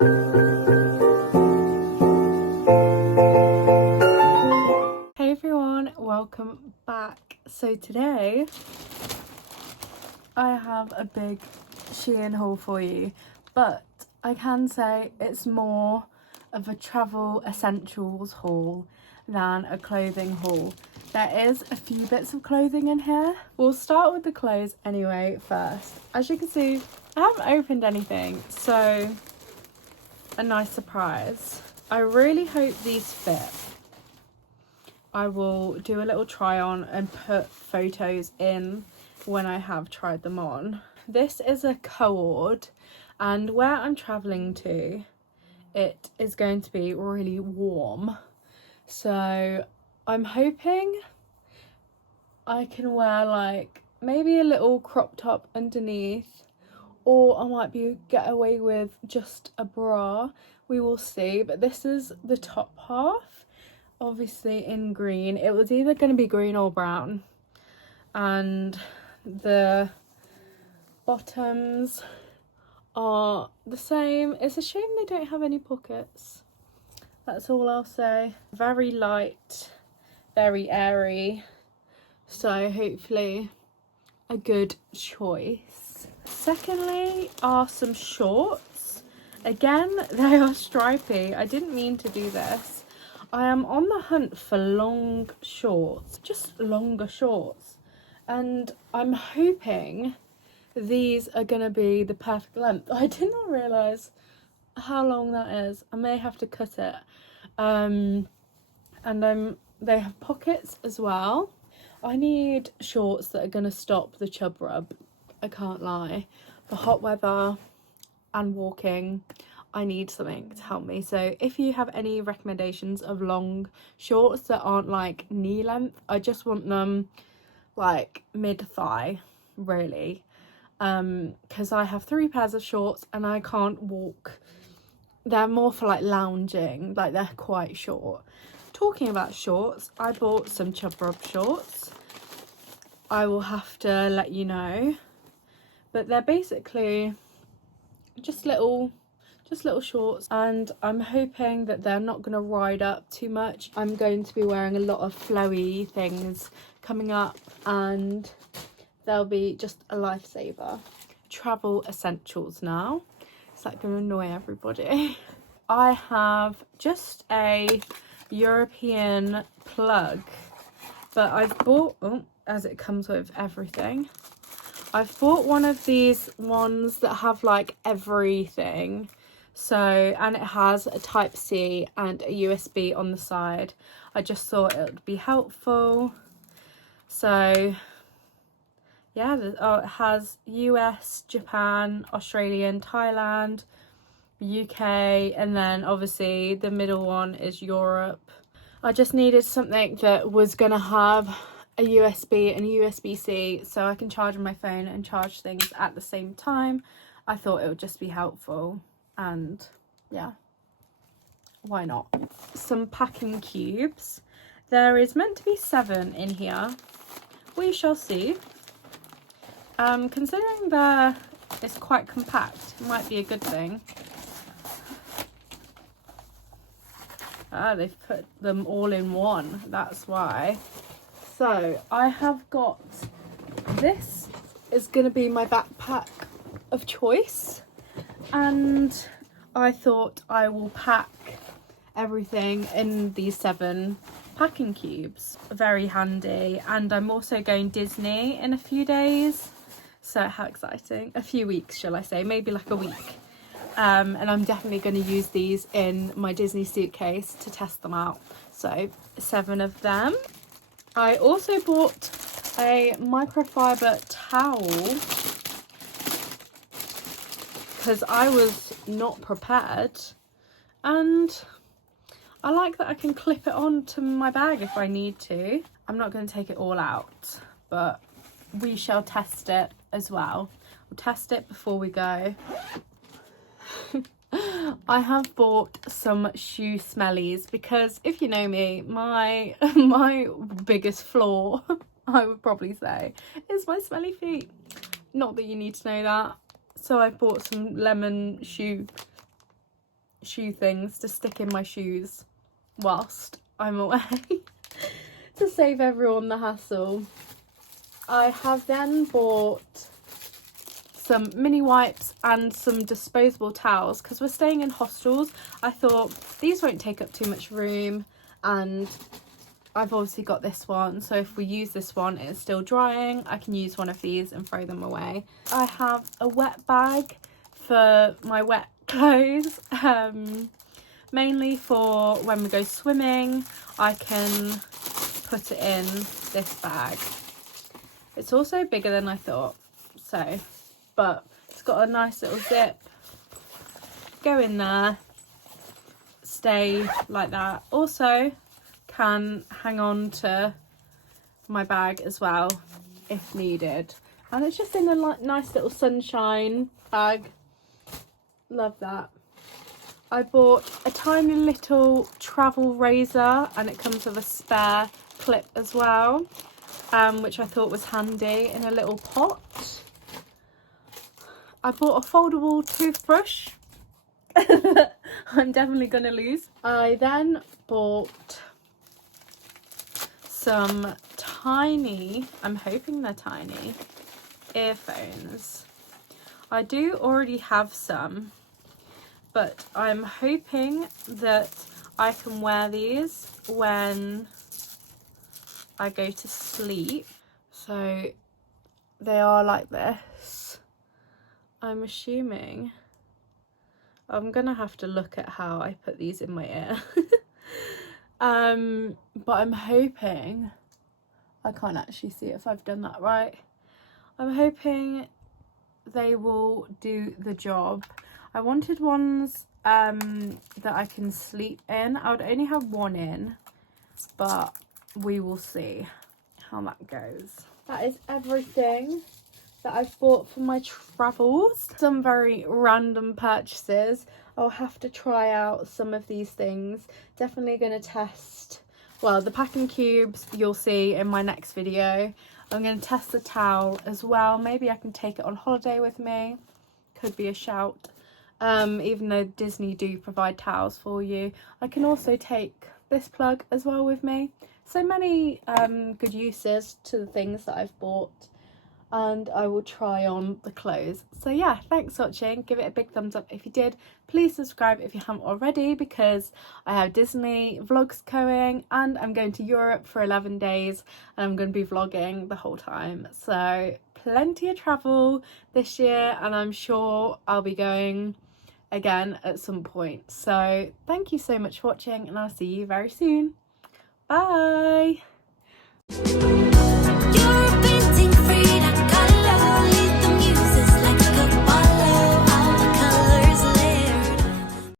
Hey everyone, welcome back. So today I have a big SHEIN haul for you, but I can say it's more of a travel essentials haul than a clothing haul. There is a few bits of clothing in here. We'll start with the clothes anyway first. As you can see, I haven't opened anything, so a nice surprise. I really hope these fit. I will do a little try on and put photos in when I have tried them on. This is a cord, and where I'm traveling to, it is going to be really warm. So I'm hoping I can wear like maybe a little crop top underneath, or I might get away with just a bra. We will see. But this is the top half, obviously in green. It was either going to be green or brown, and the bottoms are the same. It's a shame they don't have any pockets. That's all I'll say. Very light, very airy, so hopefully a good choice. Secondly are some shorts. Again, they are stripy. I didn't mean to do this. I am on the hunt for long shorts, just longer shorts, and I'm hoping these are gonna be the perfect length. I did not realise how long that is. I may have to cut it. And they have pockets as well. I need shorts that are gonna stop the chub rub, I can't lie. For hot weather and walking, I need something to help me. So if you have any recommendations of long shorts that aren't like knee length, I just want them like mid-thigh, really. Because I have 3 pairs of shorts and I can't walk. They're more for like lounging, like they're quite short. Talking about shorts, I bought some chub rub shorts. I will have to let you know, but they're basically just little shorts, and I'm hoping that they're not going to ride up too much. I'm going to be wearing a lot of flowy things coming up, and they'll be just a lifesaver. Travel essentials now. Is that going to annoy everybody? I have just a European plug, but I've bought, as it comes with everything, I've bought one of these ones that have like everything. So, and it has a type C and a USB on the side. I just thought it would be helpful. So yeah, it has US, Japan, Australian, Thailand, UK, and then obviously the middle one is Europe. I just needed something that was gonna have a USB and a USB-C so I can charge my phone and charge things at the same time. I thought it would just be helpful, and yeah, why not? Some packing cubes. There is meant to be 7 in here. We shall see. Considering it's quite compact, it might be a good thing. They've put them all in one, that's why. So I have got, this is going to be my backpack of choice, and I thought I will pack everything in these 7 packing cubes. Very handy. And I'm also going Disney in a few days, so how exciting. A few weeks, shall I say, maybe like a week. And I'm definitely going to use these in my Disney suitcase to test them out. So 7 of them. I also bought a microfiber towel because I was not prepared, and I like that I can clip it onto my bag if I need to. I'm not going to take it all out, but we shall test it as well. We'll test it before we go. I have bought some shoe smellies because if you know me, my biggest flaw, I would probably say, is my smelly feet. Not that you need to know that. So I bought some lemon shoe shoe things to stick in my shoes whilst I'm away to save everyone the hassle. I have then bought some mini wipes and some disposable towels because we're staying in hostels. I thought these won't take up too much room, and I've obviously got this one, so if we use this one it's still drying, I can use one of these and throw them away. I have a wet bag for my wet clothes, mainly for when we go swimming. I can put it in this bag. It's also bigger than I thought, so, but it's got a nice little zip. Go in there, stay like that. Also can hang on to my bag as well if needed, and it's just in a nice little sunshine bag. Love that. I bought a tiny little travel razor, and it comes with a spare clip as well, which I thought was handy in a little pot. I bought a foldable toothbrush that I'm definitely gonna lose. I then bought some tiny, I'm hoping they're tiny, earphones. I do already have some, but I'm hoping that I can wear these when I go to sleep. So they are like this. I'm assuming I'm gonna have to look at how I put these in my ear. But I'm hoping, I can't actually see if I've done that right. I'm hoping they will do the job. I wanted ones that I can sleep in. I would only have one in, but we will see how that goes. That is everything that I've bought for my travels. Some very random purchases. I'll have to try out some of these things. Definitely going to test, well, the packing cubes you'll see in my next video. I'm going to test the towel as well. Maybe I can take it on holiday with me. Could be a shout. Even though Disney do provide towels for you. I can also take this plug as well with me. So many good uses to the things that I've bought. And I will try on the clothes. So yeah, thanks for watching. Give it a big thumbs up if you did. Please subscribe if you haven't already, because I have Disney vlogs going, and I'm going to Europe for 11 days and I'm going to be vlogging the whole time. So plenty of travel this year, and I'm sure I'll be going again at some point. So thank you so much for watching, and I'll see you very soon. Bye.